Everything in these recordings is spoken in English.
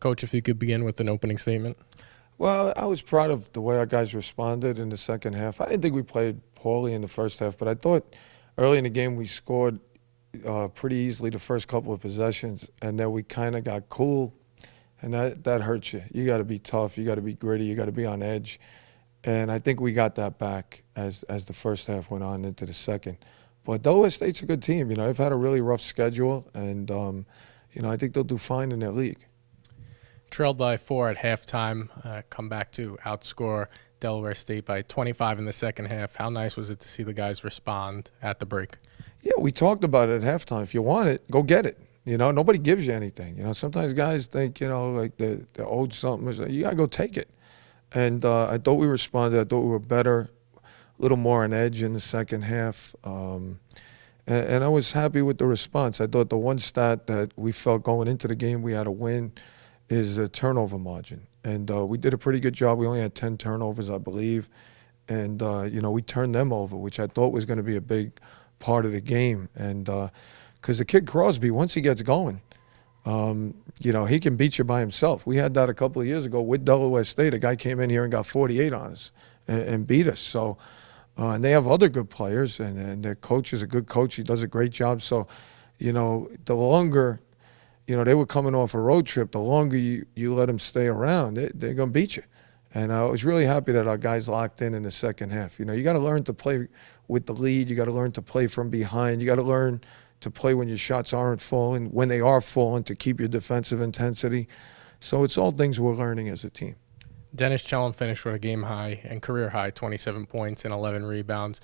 Coach, if you could begin with an opening statement. Well, I was proud of the way our guys responded in the second half. I didn't think we played poorly in the first half, but I thought early in the game we scored pretty easily the first couple of possessions, and then we kind of got cool, and that hurts you. You got to be tough, you got to be gritty, you got to be on edge, and I think we got that back as the first half went on into the second. But Delaware State's a good team. You know, they've had a really rough schedule, and you know, I think they'll do fine in their league. Trailed by 4 at halftime, come back to outscore Delaware State by 25 in the second half. How nice was it to see the guys respond at the break? Yeah, we talked about it at halftime. If you want it, go get it. You know, nobody gives you anything. You know, sometimes guys think, you know, like they're owed something. You got to go take it. And I thought we responded. I thought we were better, a little more on edge in the second half. And I was happy with the response. I thought the one stat that we felt going into the game we had to win is a turnover margin. And we did a pretty good job. We only had 10 turnovers, I believe. And, you know, we turned them over, which I thought was going to be a big part of the game. And because the kid Crosby, once he gets going, you know, he can beat you by himself. We had that a couple of years ago with Delaware State. A guy came in here and got 48 on us and beat us. So, and they have other good players, and their coach is a good coach. He does a great job. So, you know, the longer – you know, they were coming off a road trip. The longer you let them stay around, they're going to beat you. And I was really happy that our guys locked in the second half. You know, you got to learn to play with the lead. You got to learn to play from behind. You got to learn to play when your shots aren't falling, when they are falling, to keep your defensive intensity. So it's all things we're learning as a team. Dennis Chellam finished with a game high and career high 27 points and 11 rebounds.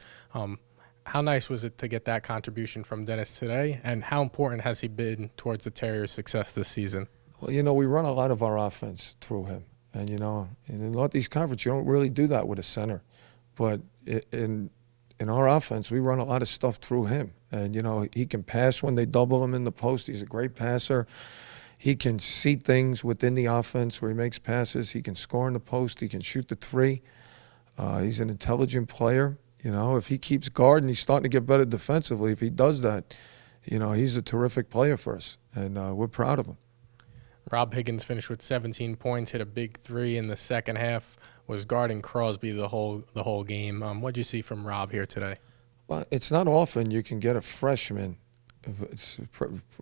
How nice was it to get that contribution from Dennis today, and how important has he been towards the Terriers' success this season? Well, you know, we run a lot of our offense through him. And, you know, in the Northeast Conference, you don't really do that with a center. But in our offense, we run a lot of stuff through him. And, you know, he can pass when they double him in the post. He's a great passer. He can see things within the offense where he makes passes. He can score in the post. He can shoot the three. He's an intelligent player. You know, if he keeps guarding, he's starting to get better defensively. If he does that, you know, he's a terrific player for us, and we're proud of him. Rob Higgins finished with 17 points, hit a big three in the second half, was guarding Crosby the whole game. What did you see from Rob here today? Well, it's not often you can get a freshman, it's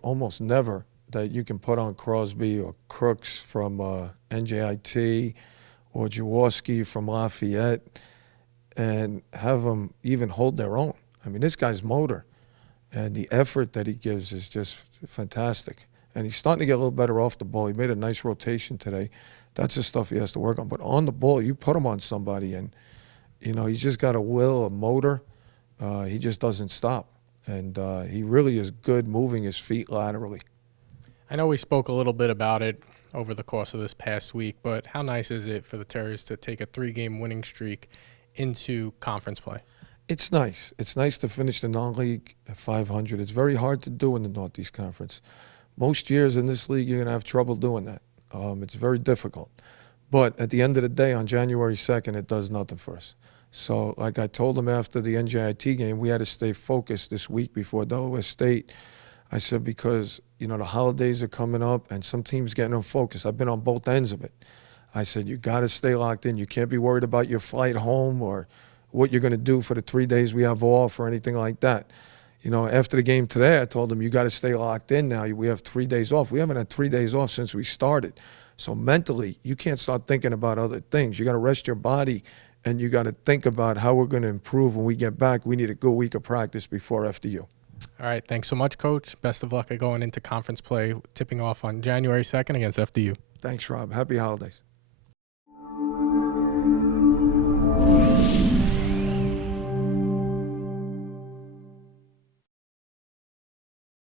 almost never, that you can put on Crosby or Crooks from NJIT or Jaworski from Lafayette and have them even hold their own. I mean, this guy's motor, and the effort that he gives is just fantastic. And he's starting to get a little better off the ball. He made a nice rotation today. That's the stuff he has to work on. But on the ball, you put him on somebody, and, you know, he's just got a will, a motor. He just doesn't stop. And he really is good moving his feet laterally. I know we spoke a little bit about it over the course of this past week, but how nice is it for the Terriers to take a 3-game winning streak into conference play? It's nice. It's nice to finish the non-league at 500. It's very hard to do in the Northeast Conference. Most years in this league, you're going to have trouble doing that. It's very difficult. But at the end of the day, on January 2nd, it does nothing for us. So like I told them after the NJIT game, we had to stay focused this week before Delaware State. I said, because, you know, the holidays are coming up and some teams getting unfocused. I've been on both ends of it. I said, you got to stay locked in. You can't be worried about your flight home or what you're going to do for the 3 days we have off or anything like that. You know, after the game today, I told them, you got to stay locked in now. We have 3 days off. We haven't had 3 days off since we started. So mentally, you can't start thinking about other things. You got to rest your body, and you got to think about how we're going to improve when we get back. We need a good week of practice before FDU. All right, thanks so much, Coach. Best of luck at going into conference play, tipping off on January 2nd against FDU. Thanks, Rob. Happy holidays.